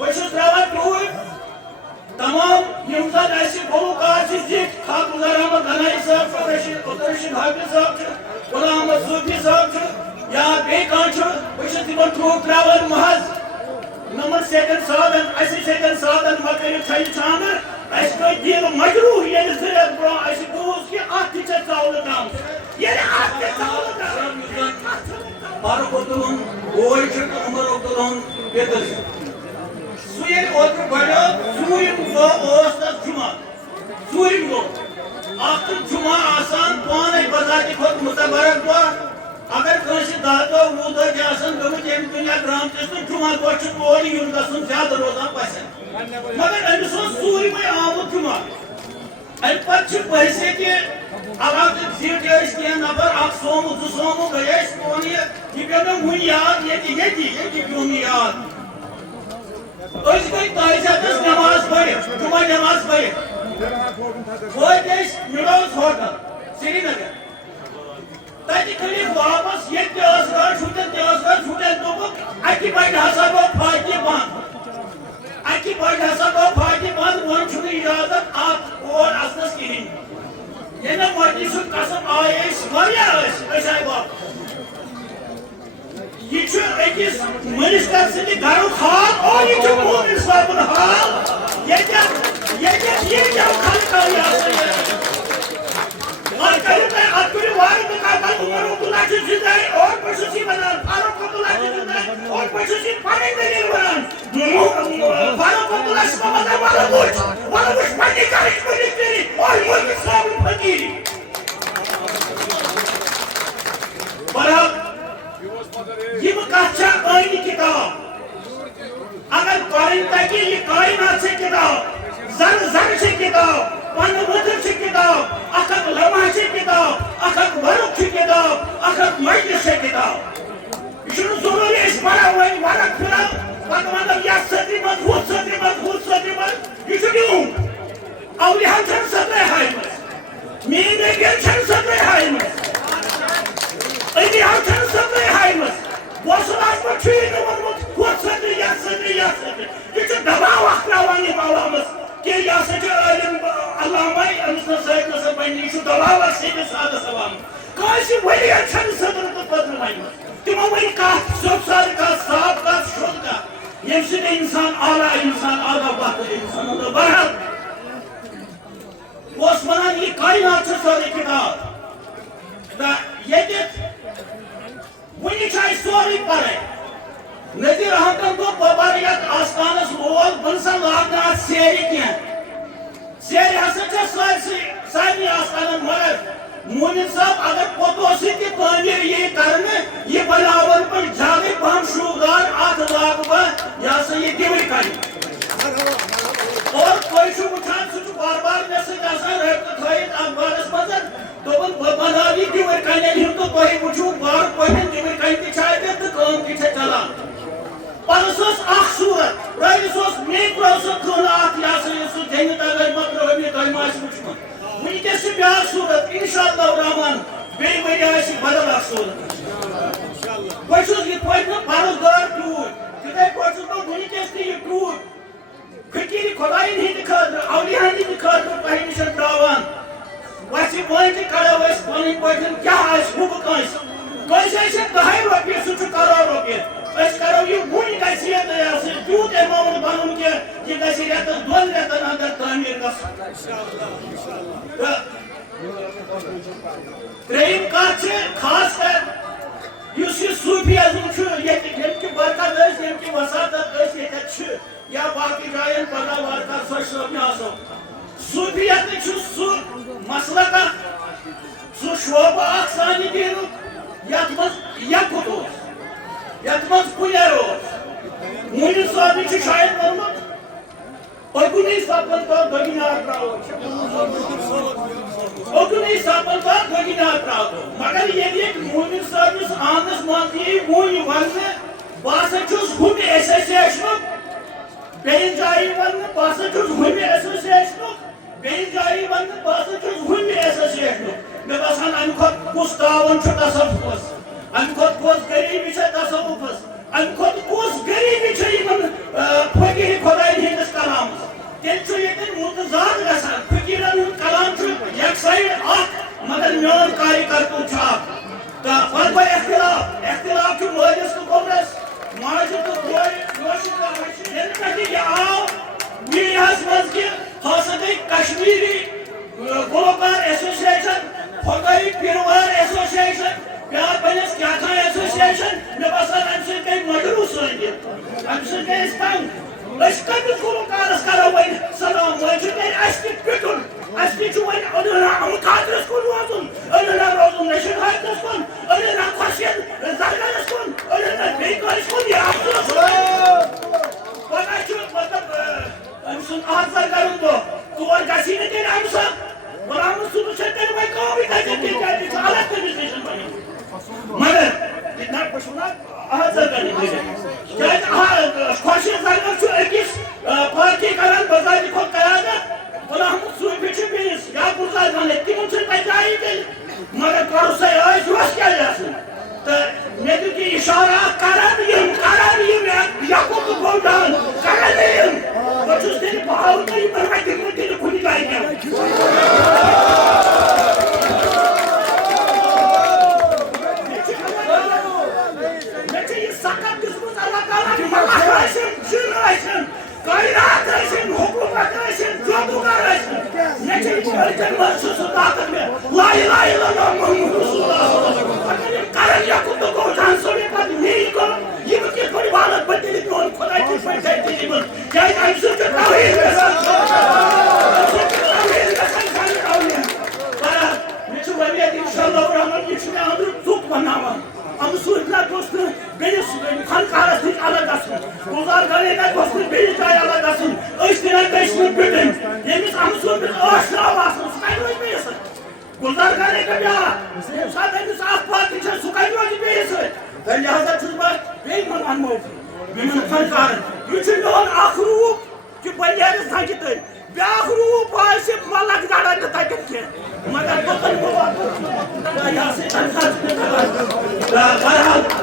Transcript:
بہٕ چھُس ترٛاوان ٹوٗرۍ تمام یِم زن اَسہِ گلوکار چھِ زِٹھۍ خاک گُزار احمد غنایی صٲب چھُ رشیٖد حافظ صٲب چھُ غلام احمد صوفی صٲب چھُ یا بیٚیہِ کانٛہہ چھُ بہٕ چھُس تِمن تھرٛوٗ ترٛاوان محض نمن سیکنڈ سادن اَسہِ سیکنڈ سادن مکٔرِتھ تھٲیہِ ژھانٛڈر اَسہِ گٔے دِل مجروٗح ییٚلہِ 2 رٮ۪تھ برٛونٛہہ اَسہِ بوٗز کہِ اَتھ تہِ چھےٚ ژاولہٕ درٛامٕژ ییٚلہِ اَتھ تہِ ژاولہٕ درٛامٕژ فاروق عبدالہُن بوے چھُ تہٕ عمر عبدالہُن پیٚتٕر چھُ سُہ ییٚلہِ اوترٕ بڑیو ژوٗرِم دۄہ اوس تتھ جُمعہ ژوٗرِم دۄہ اکھ چھُ جُمعہ آسان پانے بذاتہِ کھۄتہٕ مُتبرک دۄہ اگر کٲنٛسہِ 10 دۄہ 20 دۄہ تہِ آسان گٔمٕتۍ ییٚمہِ دُنیا درٛامتِس تہٕ جُمعہ دۄہ چھُ تور یُن گژھُن زیادٕ روزان پسنٛد مگر أمِس اوس ژوٗرِمٕے آمُت جُمعہ اَمہِ پتہٕ چھِ پٔژھۍ ییٚتہِ علاقٕکۍ زِٹھۍ ٲسۍ کینٛہہ نفر اکھ سوموٗ 2 سوموٗ گٔے أسۍ پون یہِ پیوٚو مےٚ وُنہِ یاد ییٚتہِ پیوٚو مےٚ یاد أسۍ گٔے تٲجیاتس نٮ۪ماز پٔرِتھ جُمعہ نٮ۪ماز پٔرِتھ وٲتۍ أسۍ مِڈوز ہوٹل سری نگر تتہِ کھٔتۍ واپس ییٚتہِ تہِ ٲس گاڑِ شُرٮ۪ن تہِ ٲس گاڑِ شُرٮ۪ن دوٚپُکھ اکہِ بجہِ ہسا گوٚو فاتہِ بنٛد وۄنۍ چھُنہٕ اِجازت اتھ اور اژنس کِہیٖنۍ ییٚلہِ مےٚ مۄٹہِ سُنٛد قسم آیہِ أسۍ واریاہ أسۍ آیہِ واپس یہ چھُ أکِس مٔنِسٹر سٕنٛدِ گرُک حال اور یہِ چھُ مومن صٲبُن حال ییٚتٮ۪ن خلقو یہِ ہسا یہِ وۄنۍ کٔرِو تُہۍ اتھ کٔرِو وارٕ مُقابل عمر عبداللہ چھُ زِندَے اور بہٕ چھُس یہِ ونان فاروق عبداللہ چھُ زِندَے اور بہٕ چھُس یہِ پنٕنۍ دٔلیٖل ونان فاروق عبداللہ چھُ مےٚ ونان وَلہٕ وٕچھ پننہِ گرٕچ مٔنِسٹری اور مولوی صٲبُن فقیٖری بہرحال یہ کتھ چھےٚ ٲنی کِتاب اگر پرٕنۍ تگہِ یہِ کاینات چھےٚ کِتاب زرٕ چھِ کِتاب پنہٕ ؤتھٕر چھِ کِتاب اکھ لمحہ چھِ کِتاب اکھ ورُق چھِ کِتاب اکھ مجلس چھےٚ کِتاب یہِ چھُنہٕ ضروٗری أسۍ پرو وۄنۍ ورق پھِرو پتہٕ ونو یتھ صدرِ منٛز ہُتھ صدرِ منٛز ہُتھ صدرِ منٛز یہِ چھُ ڈیوٗن اولِیاہن چھنہٕ صدرے ہایمٕژ میٲنۍ نبیَن چھنہٕ صدرے ہایمٕژ أنبیاہن چھنہٕ صدرے ہایمٕژ غوثُل اعظمن چھُ یہِ نہٕ ووٚنمُت ہُتھ صدرِ یتھ صدرِ یہِ چھُ دباو اکھ تراوان یہِ مولامس کہ یہ ہسا چھُ عٲلِم علامہ أمِس نہٕ سۭتۍ نسا بنہِ یہِ چھُ دباو اکھ سیٚدِس سادس عوامس کٲنٛسہِ ؤلِین چھنہٕ صدر تہٕ پٔترٕ ونمٕژ تِمو ؤنۍ کتھ سیوٚد سادٕ کتھ صاف کتھ شوٚد کتھ ییٚمہِ سۭتۍ اِنسان اعلیٰ وقت اِنسان بہرحال اوس ونان یہِ کاینات چھِ سٲرٕے کِتاب تہٕ ییٚتٮ۪تھ وُنہِ چھِ اَسہِ سورُے پرے نذیٖر احمدن دوٚپ بہٕ بَرٕ یتھ آستانس وول بہٕ نسا لاگنہٕ اتھ سیرِ کینٛہہ سیرِ ہسا چھےٚ سارنٕے آستانن مگر مومن صٲب اگر پوٚتُس سۭتۍ تہِ تعمیٖر یی کرنہٕ یہِ بناون بہٕ زیادٕے پہم شوٗبدار اتھ لاگہٕ بہٕ یہِ ہسا یہِ دِوٕرۍ کنہِ اور تُہۍ چھِو وٕچھان سُہ چھُ بار بار مےٚ سۭتۍ آسان رٲبطہٕ تھٲیِتھ اتھ بارس منٛز دوٚپُن بہٕ بناو یہِ دِوٕرۍ کنٮ۪ن ہُنٛد تہٕ تُہۍ وٕچھِو بار پٲٹھۍ دِوٕرۍ کنہِ تہِ چھِ اتٮ۪تھ تہٕ کٲم تہِ چھےٚ چلان پتہٕ اوس اکھ صوٗرت رٲیِس اوس مےٚ پرٛوسُن کھُنہٕ اتھ یہِ ہسا یہِ سُہ جنت اگر مطلب تۄہہِ ما آسہِ وٕچھمُت وٕنکیٚس چھِ بیٛاکھ صوٗرت انشاء اللہ الرحمان بیٚیہِ ؤرۍ یہِ آسہِ بدل اکھ صوٗرت بہٕ چھُس یِتھ پٲٹھۍ نہٕ پرُس دار ٹوٗرۍ تِتھَے پٲٹھۍ چھُس بہٕ وٕنکیٚس تہِ یہِ ٹوٗرۍ فقیٖرِ خۄدایَن ہِنٛدِ خٲطرٕ اولِیاہن ہِنٛدِ خٲطرٕ تۄہہِ نِش ترٛاوان وَژھِ وٲنۍ تہِ کڑو أسۍ پنٕنۍ پٲٹھۍ کیٛاہ آسہِ حُبہٕ کٲنٛسہِ آسہِ 10 رۄپیہِ سُہ چھُ کرور رۄپیہِ أسۍ کرو یہِ وُنہِ گژھِ یہِ تیوٗت ایماوُنٹ بنُن کہِ یہِ گژھِ رٮ۪تس 2 رٮ۪تن انٛدر تعمیٖر گژھُن تہٕ ترٛیٚیِم کتھ چھِ خاص کر یُس یہِ صوٗفیزم چھُ ییٚتہِ ییٚمہِ کہِ برکت ٲسۍ ییٚمہِ کہِ وساطت ٲسۍ ییٚتٮ۪تھ چھِ یا باقٕے جاین پگاہ وارٕکار سۄ صٲبنہِ آسو صوٗفیت چھُ سُہ مسلک اکھ سُہ شوبہٕ اکھ سانہِ دیٖنُک یتھ منٛز یقُت اوس یتھ منٛز کُلیر اوس موٗمن صٲبنہِ چھُ شاید ووٚنمُت اوٚکنُے سپن تو دٔگِنار ترٛاوو اوٚکنُے سپن تو دٔگِنار ترٛاوو مگر ییٚلہِ موٗمن صٲبنِس آنٛگنس منٛز یی وُنہِ وننہٕ بہٕ ہسا چھُس ہُمہِ ایسوسیشنُک بیٚیہِ جایہِ وننہٕ بہٕ ہسا چھُس ہُمہِ ایسوسیشنُک بیٚیہِ جایہِ وننہٕ بہٕ ہسا چھُس ہُمہِ ایسوسیشنُک مےٚ باسان امہِ کھۄتہٕ کُس تعاوُن چھُ تصوُفس امہِ کھۄتہٕ کۄس غریٖبی چھےٚ تصوُفس امہِ کھۄتہٕ کُس غریٖبی چھےٚ یِمن فقیٖر تیل یہ متضاد گژھان فقیرن ہند کلام یک سائڈ مگر میون کاری کرتو تو پہ اختلاف مالس تو کورس ماجہ تو یہ آو میڈیاہس مز کہ ہسا گئی کشمیری گلوکار ایسوسیشن فقائی پیروار ایسوسیشن بیا بنس کیا تھا ایسوسیشن مے باسان ام سن گئی مڈرو سن ام سن گئی استنگ اس کمس گلوکارس کرو ون سلام ون گئی اس پٹن اس ون ام خاطرس کن روزن روزن نیشن حقس کن خوشین زرگرس کن بیکارس کن یہ افسوس پگہ مطلب ام سن احد زرگرن دہ تور گسی نا تیل ام سا غلام صبح سے تیل وی قومی تھی الگ تمس نش مگر اتنا پشنا احد زرگر خوشین زرگر اکس پارٹی کران بذات خود قیادت غلام صوفی بیس یا گلزار خان تم جائی تیل مگر کرو سا جوش کیا جاسن تو مے دیت یہ اشارہ کران یقوب گوڈان کران بہت تیل بہاؤ تو یہ تیل کھل جائے گا یہ سخت قسمت اللہ تعالیٰ ملک جن کائنات حکومت جادوگر طاقت میں لا الہ الا اللہ محمد رسول اللہ اگر یہ کرن یقوب تو گوشان سوری پتہ نہیں کو یہ کس بڑی حالت بدلی میون خدا کس بڑی تیلی من کیا ام سن کے توحید انشاءاللہ الرحمن یہ اندر ژوٚٹ ونناوان ام سوٗرۍ گوٚژھ نہٕ بیٚیِس فنکارس نِش الگ گژھُن گُلزار گانے گوٚژھ نہٕ بیٚیِس جایہِ الگ گژھُن أسۍ تہِ نہٕ گٔژھۍ پِٹٕنۍ ییٚمِس ام سوٗرمِس ٲس ناو آسان سُہ کتہِ روزِ بیٚیِس سۭتۍ گُلزار گانے کا بیٛاکھ ییٚمہِ ساتہٕ أمِس اکھ پارٹی چھےٚ سُہ کتہِ روزِ بیٚیِس سۭتۍ تہٕ لہذا چھُس بہٕ بیٚیہِ یِمن ونمو یِمن فنکارن یہِ چھُ میون اکھ روٗپ کہِ بہٕ نیرٕ تھکہِ تٔلۍ بیٛاکھ روٗپ آسہِ ملک گڑان نہٕ تتٮ۪ن کینٛہہ مگر توٚتن بہٕ واتہٕ بہرحال